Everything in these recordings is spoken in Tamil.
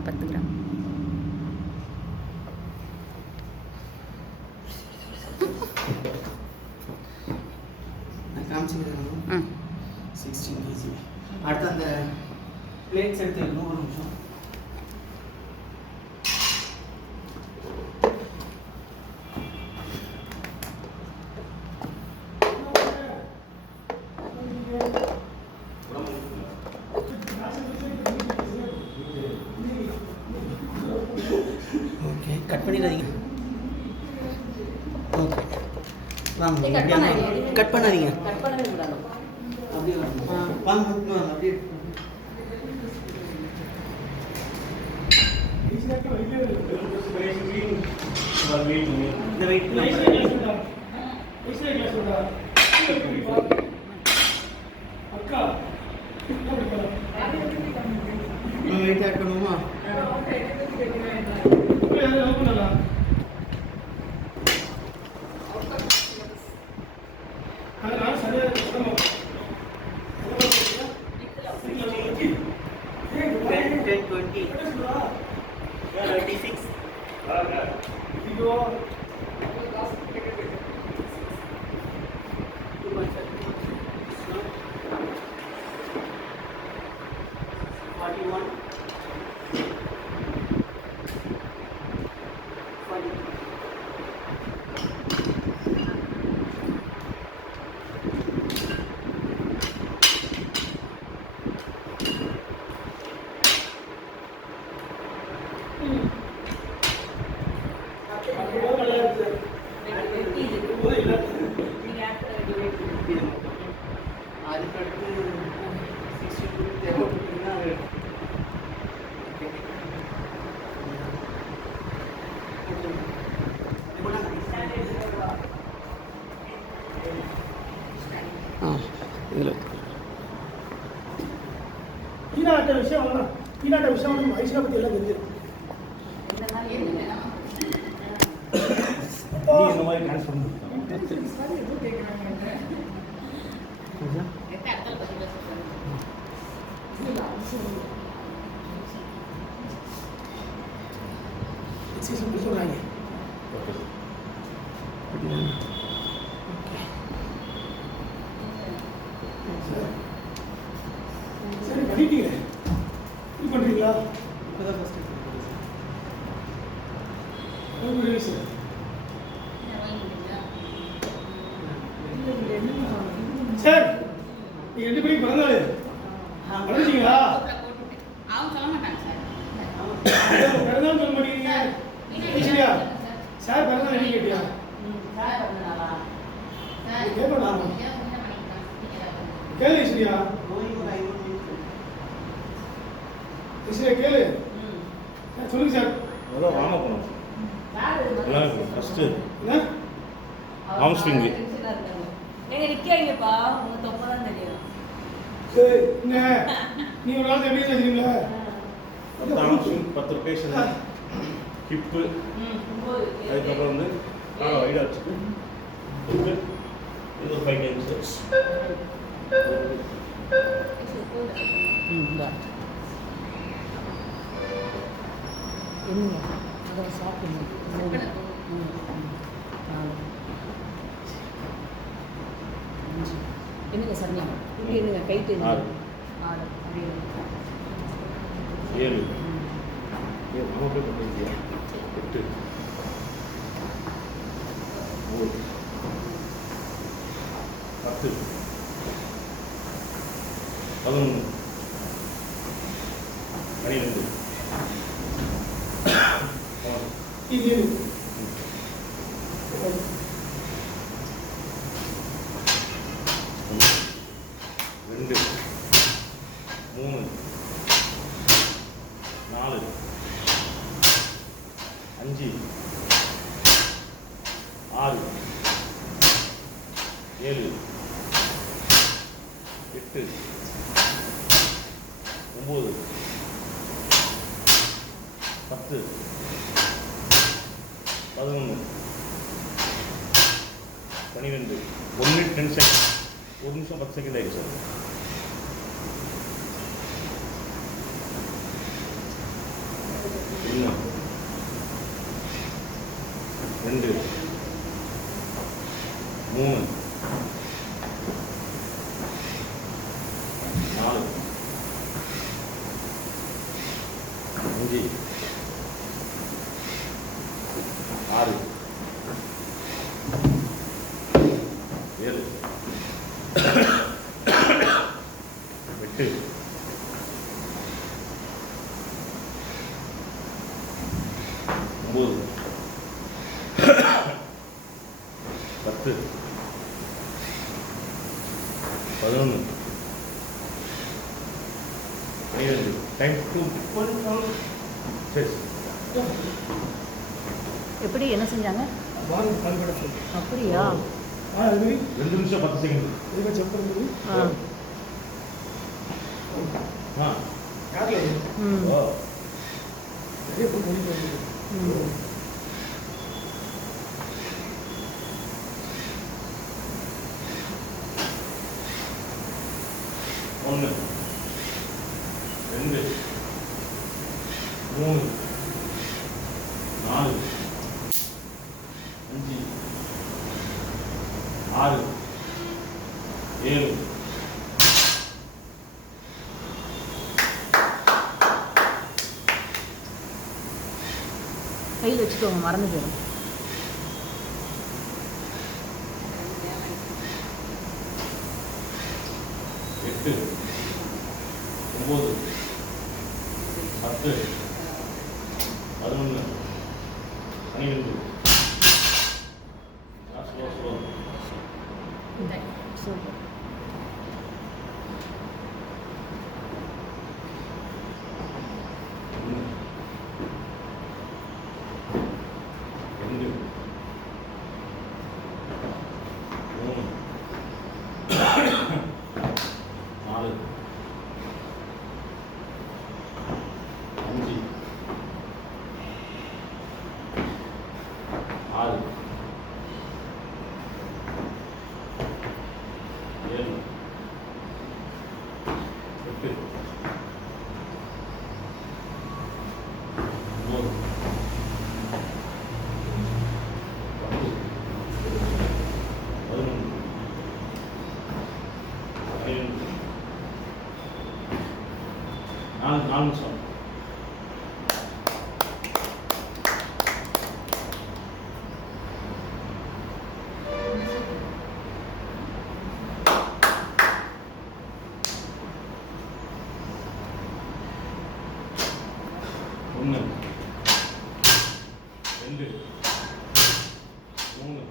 ஒரு 10 கிராம். ம் 16 kg. அடுத்து அந்த பிளேட்ஸ் எடுத்து வைக்கணும். ஒரு நிமிஷம். ஓகே, கட் பண்ணிடாதீங்க. ஓகே வாங்க, கட் பண்ணாதீங்க. அப்படியே வாங்க, அப்படியே இந்த வெயிட் அக்கா வெயிட் ஆட் பண்ணுவோமா? ఈనాట విషయం మహిళ పற்றி எல்லாம் தெரிஞ்சிடும். இந்த மாதிரி ட்ரான்ஸ்ஃபர் சொல்கிறாங்க. சரி பண்ணிட்டீங்க. இது பண்ணுறீங்களா? இப்போ தான் ஃபஸ்ட்டு சார், நீங்கள் 2 மணிக்கு பிறந்தாரு படிச்சிங்களா? அவங்க சொல்ல மாட்டாங்க சார். பிறந்தாலும் சொல்ல மாட்டேங்கிறீங்க. சரியா சார்? பிறந்தாலும் என்ன கேட்டியா? கேட்கலாம். கேளு சரியா? சரியா கேளு. சொல்லுங்க சார். அதான் வாங்க போனோம் ஃபஸ்ட்டு ஆம் ஸ்விங்கு. நீங்கள் நிற்காதீங்கப்பா, உங்கள் தொப்பை தான் தெரியும். சரி என்ன நீ ஒரு நாள் எப்படி வச்சுருக்கீங்களா? ஆம் ஸ்விங் 10 ரொட்டேஷன், ஹிப்பு, அதுக்கப்புறம் வந்து வைடாக வச்சுட்டு ஹிப்பு, இது ஒரு 5 டைம்ஸ். என்னங்க அதை சாப்பிடுங்க. என்னங்க சன்னியா இப்படி என்னங்க கைட்டு 6 அப்படியே 7 நம்ம போய் பண்ணியா 8 9 10 11 12 இது 2 3 4 5 6 7 8 9 10 11 12 1 minute 10 seconds. 1 நிமிஷம் 10 செகண்ட் ஆயிடுச்சு சார். 2 3 4 5 6 7 8 9 10 11 12 டைம் 2 சரி எப்படி என்ன செஞ்சாங்க? வாங்க கல்பட சொல்லு. அப்படியா? அது மாதிரி 2 நிமிஷம் 10 செகண்ட் இதுக்கு செப்பல் ஆ ஆ யாரில் ம் ஓ நிறைய போய் பண்ணிட்டு வந்து ம் ஒன்று 2 3 4 5 6 7 கையில் வச்சுக்கோங்க, மறந்து போயிடும். 8 9 10 11 12 ஸ்லோ சூப்பர். நாலு நிமிஷம் ஒன்று 2 3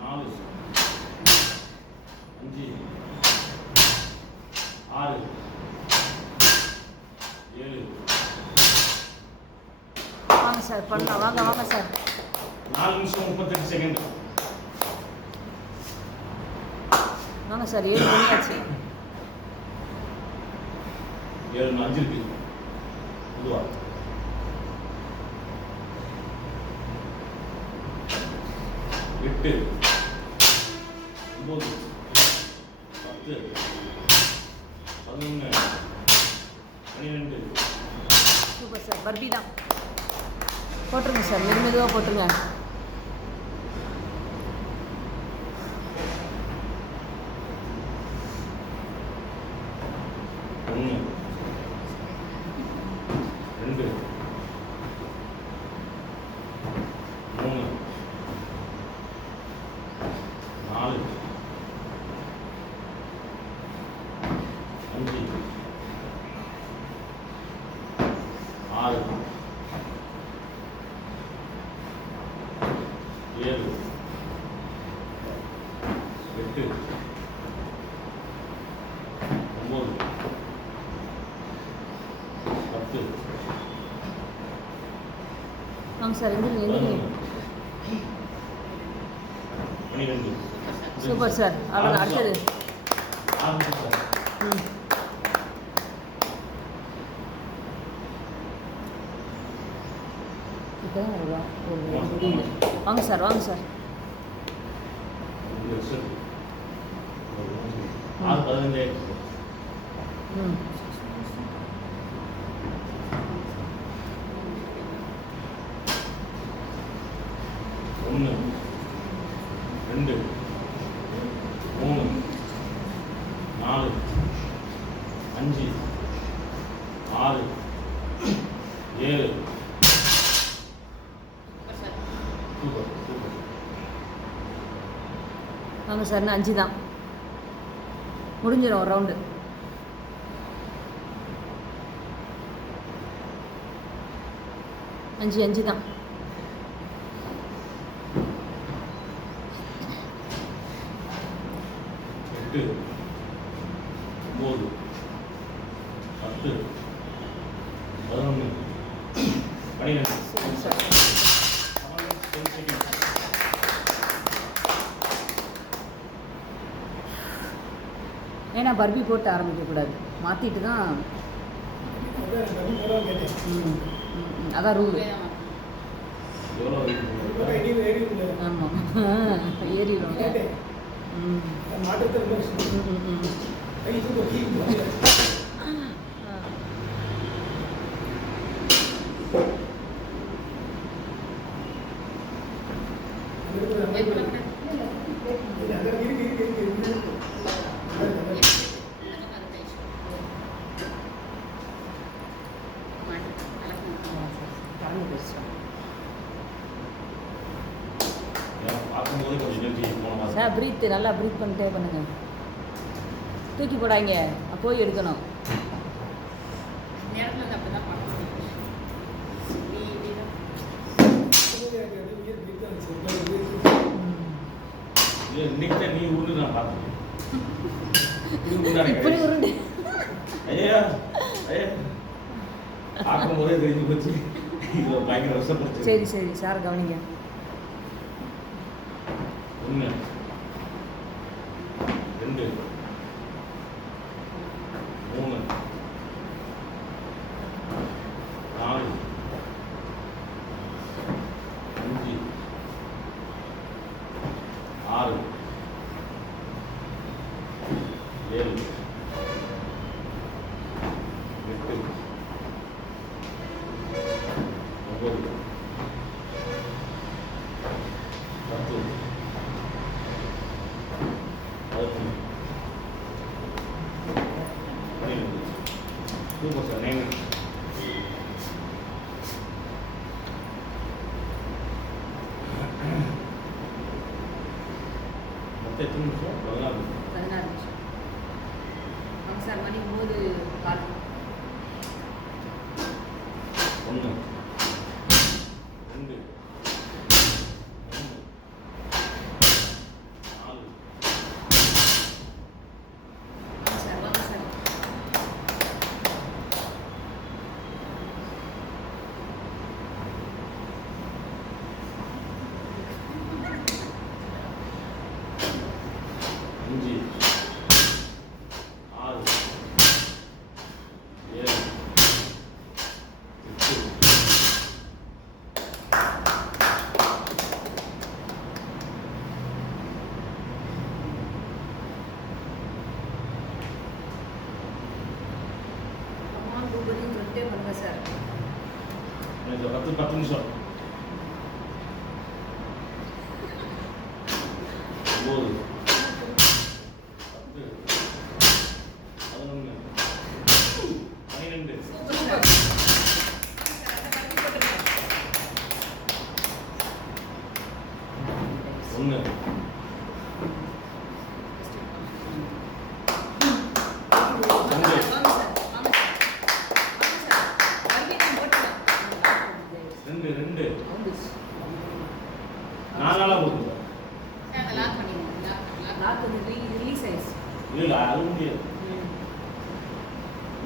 4 5 6 7 வாங்க சார், பண்ணலாம். வாங்க வாங்க சார். 4 நிமிஷம் 38 செகண்ட் வாங்க சார், 7 மணி ஆச்சு. 7 5 இருக்கு பொதுவா 8 9 10 11 12 சூப்பர் சார், பர்பி தான். போட்டுருங்க சார், மெதுவாக போட்டுருங்க. ஒன்று 2 3 4 5 6 7 8 9 10 வாங்க சார், எந்திரிங்க. 12 சூப்பர் சார். அவ்வளோ அடுத்தது. ம் இப்போ தான் வருவா. வாங்க சார், வாங்க சார். 15 ம் 5 6 7 சூப்பர் சூப்பர். வாங்க சார், இன்னும் 5 தான் முடிஞ்சிடும் ஒரு ரவுண்டு. 5 தான். 8 9 10 11 12. சரி சார். 10 seconds. ஏன்னா பர்பி போட்டு ஆரம்பிக்கக்கூடாது, மாற்றிட்டு தான். அதான் ரவி போடாம கேட்டேன். அதான் ரூல். எவ்வளோ இப்போ ஏறி இல்லை. ஆமாம், ஏறிடும். கேட்டேன். ம் மாற்றத்தை ரொம்ப கை தூக்க கீ பார்க்கும்போது கொஞ்சம் எனர்ஜி போன சார் ப்ரீத் நல்லா ப்ரீத் பண்ணிட்டே பண்ணுங்க. தூக்கி போடாங்க, போய் எடுக்கணும். இன்னைக்கு தான் நீ உருண்டு நான் பார்த்தேன். இப்படி உருண்டு. ஐயா ஐயா பார்க்கும்போதே தெரிஞ்சு போச்சு. இதில் பயங்கர வருஷப்படுச்சு. சரி சரி சார், கவனிங்க. 1 2 3 4 5 6 7 8 9 10 சூப்பர் சார். 9 மொத்தம் எத்தனை நிமிஷம்? 14 நிமிஷம். வாங்க சார், மணி 9:15. 1 2 சார் வாங்க சார். அஞ்சு 6 7 8 அம்மா கூகுளின்னு சொல்லிட்டே பண்ணுங்க சார். 10 நிமிஷம். 9 10 11 12 சூப்பர் சார். 1 2 2 4 நாளாக போகுது சார். ரிலீஸ் ஆயிடுச்சு. இல்லை அது முடியாது.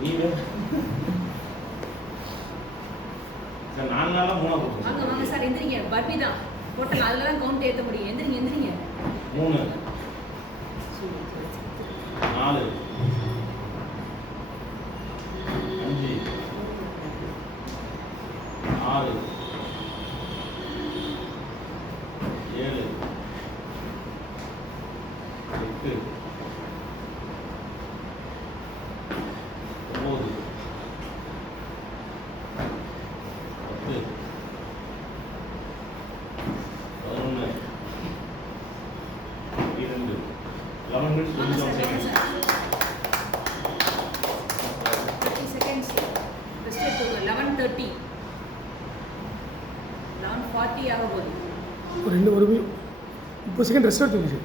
நீ வேற சார் 4 நாளாக 3 போகுது. வாங்க வாங்க சார், எந்திரிங்க. பர்பி தான் போட்டலாம், அதில் தான் கவுண்ட் ஏற்ற முடியும். எந்திரிங்க எந்திரிங்க. 3 4 5 6 7 8 9 10 11 12 11 minutes 27 seconds. 11:30 11:40 ஆக போகுது. ஒரு 30 செகண்ட் ரெஸ்ட் எடுத்துக்கிச்சு.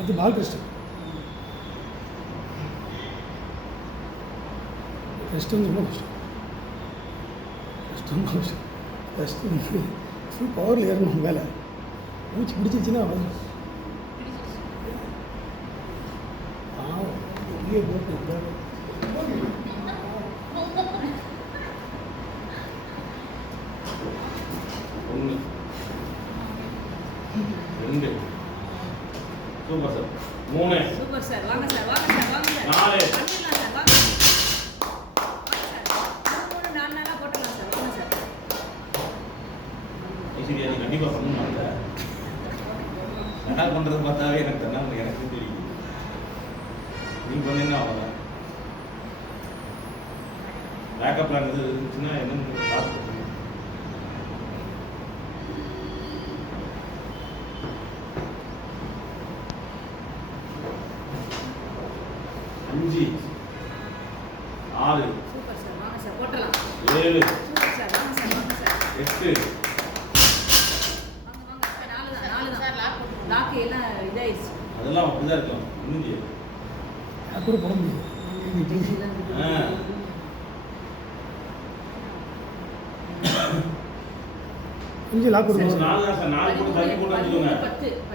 அது பால் ரெஸ்ட் வந்து ரொம்ப கஷ்டம். ரெஸ்ட் வந்து ஃபுல் பவரில் ஏறணும் மேலே. மூச்சு பிடிச்சிருச்சுன்னா அவ்வளோ வெளியே போட்டு ஒன்று 2 சூப்பர் சார் 3 சூப்பர் சார். வாங்க சார், வாங்க சார், வாங்க சார். 4 பண்ணிடலாம் சார், வாங்க. வாங்க சார். 3 நாளா போட்டுடலாம் சார். வாங்க சார். ஐஸ்வர்யா நீ கண்டிப்பாக பண்ணணும். நல்லா பண்ணுறது பார்த்தாவே எனக்கு தன்னா எனக்கு தெரியும். நீங்கள் பண்ணீங்கன்னா அவ்வளோதான். பேக்கப் பிளான் எது இருந்துச்சுன்னா என்னன்னு பார்த்து 5 6 சூப்பர் சார். வாங்க சார், போட்டுடலாம். 7 சூப்பர் சார். வாங்க சார், வாங்க சார். 8 வாங்க, வாங்க சார். 4 தான். லாக் எல்லாம் இதாயிடுச்சு. அதெல்லாம் அப்படிதான் இருக்கும். முடிஞ்சு அப்புறம் போட முடியும். கொஞ்சம் லாக் ஒரு கொடுங்க. 4 தான் சார். 4 கூட தள்ளி போட்டு வச்சுக்கோங்க.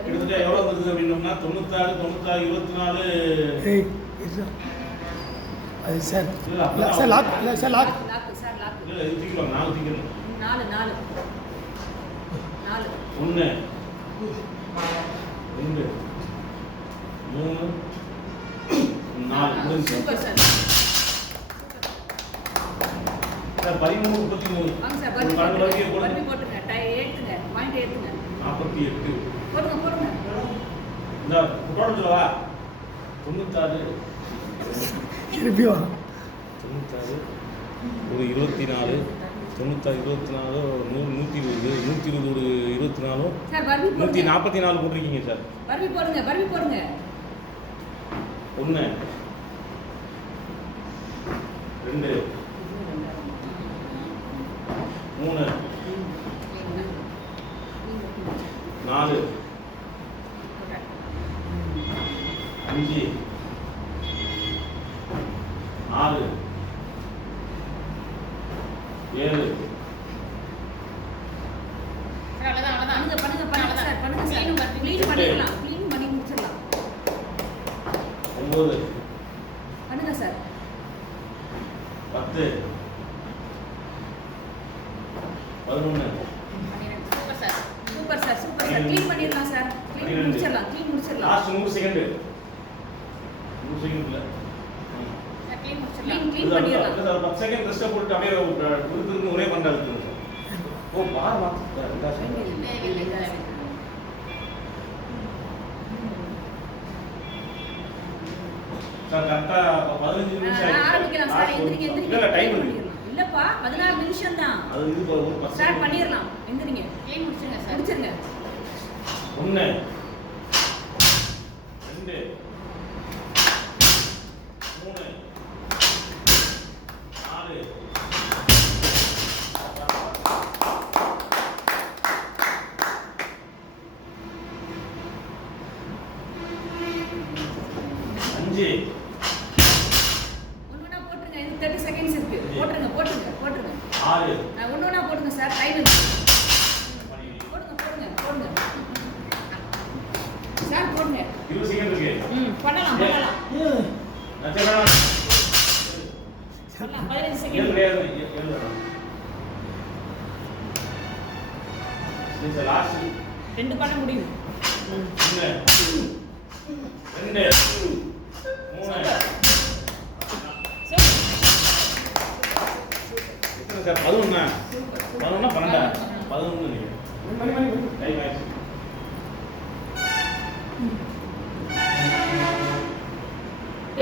கிட்டத்தட்ட எவ்வளோ வருது அப்படின்னோம்னா 96 24 ஏய் இதுதான் அது சார். இல்ல, அப்பதான் சார் லாக் இல்லை sir lock. Lock sir, lock. இல்லை இது தூக்கிடுவாங்க. 4 தூக்கிடணும். 4 4 4 1 2 3 4 முடிஞ்சு சூப்பர் சார். சார் 13 33 வாங்க சார், ஒரு 12 வரைக்கும் போடுங்க. பருப்பி போட்டுங்க. ஏற்றுங்க, பாயிண்ட் ஏற்றுங்க. 48 போடுங்க, போடுங்க. இந்த டோட்டல் சொல்லவா 96 திருப்பி வரும். 96 ஒரு 24 96 24 120 120 ஒரு 24 சார் பருப்பி போடுங்க. 144 போட்டிருக்கீங்க சார். பருப்பி போடுங்க, பருப்பி போடுங்க. 1 2 3 4 5 6 7 பண்ணுங்க, பண்ணுங்க, பண்ணுங்க சார், பண்ணுங்க சார். க்ளீன் பண்ணிடலாம், க்ளீன் பண்ணி முடிச்சிடலாம். 9 பண்ணுங்க sir. 10 11 super sir, super sir, super sir. Clean பண்ணிடலாம் சார். க்ளீன் முடிச்சிடலாம், க்ளீன் முடிச்சிடலாம். லாஸ்ட் 100 செகண்ட் 100 செகண்ட் இல்ல க்ளீன் பண்ணிடலாம். 10 செகண்ட் ரெஸ்ட் போட்டு அப்படியே திருப்பி ஒரே பண்ற இருக்கு சார். ஓ பார் வா சார் கரெக்டா 15 நிமிஷம் ஆரம்பிக்கலாம் சார். எந்திரிங்க, எந்திரிங்க. இல்ல டைம் இருக்கு. இல்லப்பா, 16 நிமிஷம் தான். அது இது ஒரு 10 ஸ்டார்ட் பண்ணிடலாம். எந்திரிங்க. க்ளீன் முடிச்சுங்க சார். முடிச்சிருங்க. 1 2 3 4 5 ஒண்ணுனா போட்டுருங்க. இது 30 செகண்ட்ஸ் இருக்கு. போட்டுருங்க, போட்டுருங்க, போட்டுருங்க. 6 ஒண்ணுனா போடுங்க சார். டைம் இருக்கு. போடுங்க, போடுங்க, போடுங்க. சார் போடுங்க. 20 செகண்ட் இருக்கு. பண்ணலாம், பண்ணலாம். நான் சொல்றேன். பண்ணலாம். 15 ஏழு செகண்ட். கிடையாது. ஏழு. இது லாஸ்ட் 2 பண்ண முடியும். 1 2 3 சார் 11 11 12 11 நினைக்கிறேன். டைம் ஆயிடுச்சு.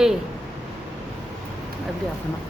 ஏய் அப்படி ஆஃப் பண்ணலாம்.